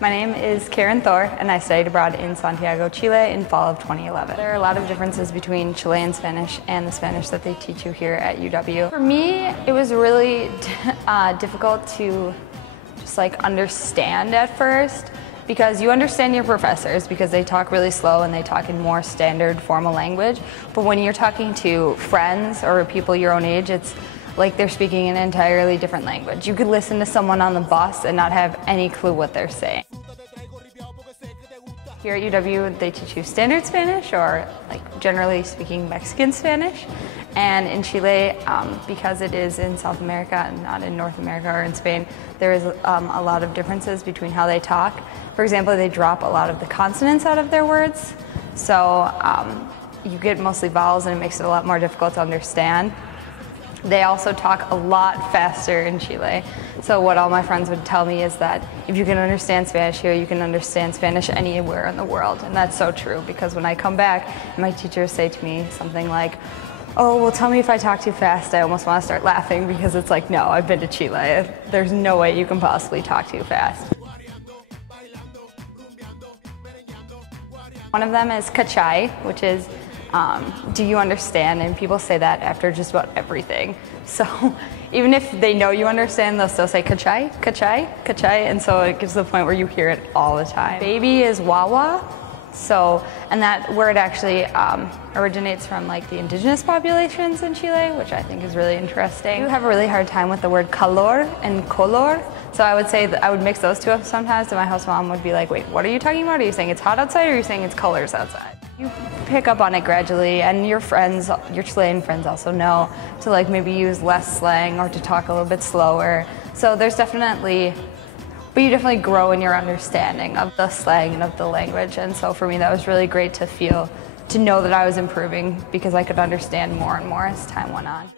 My name is Caryn Thor, and I studied abroad in Santiago, Chile in fall of 2011. There are a lot of differences between Chilean Spanish and the Spanish that they teach you here at UW. For me, it was really difficult to just understand at first, because you understand your professors because they talk really slow and they talk in more standard formal language. But when you're talking to friends or people your own age, it's like they're speaking an entirely different language. You could listen to someone on the bus and not have any clue what they're saying. Here at UW, they teach you standard Spanish, or generally speaking Mexican Spanish. And in Chile, because it is in South America and not in North America or in Spain, there is a lot of differences between how they talk. For example, they drop a lot of the consonants out of their words. So you get mostly vowels, and it makes it a lot more difficult to understand. They also talk a lot faster in Chile. So what all my friends would tell me is that if you can understand Spanish here, you can understand Spanish anywhere in the world. And that's so true, because when I come back, my teachers say to me something like, "Oh, well, tell me if I talk too fast." I almost want to start laughing, because it's like, no, I've been to Chile. There's no way you can possibly talk too fast. One of them is "cachai," which is do you understand? And people say that after just about everything. So even if they know you understand, they'll still say "cachai, cachai, cachai," and so it gets to the point where you hear it all the time. Baby is "wawa." So, and that word actually originates from the indigenous populations in Chile, which I think is really interesting. I have a really hard time with the word calor and color. So I would say that I would mix those two up sometimes, and my host mom would be like, "Wait, what are you talking about? Are you saying it's hot outside, or are you saying it's colors outside?" You pick up on it gradually, and your friends, your Chilean friends, also know to maybe use less slang or to talk a little bit slower. So there's definitely, but you definitely grow in your understanding of the slang and of the language. And so for me, that was really great to know that I was improving, because I could understand more and more as time went on.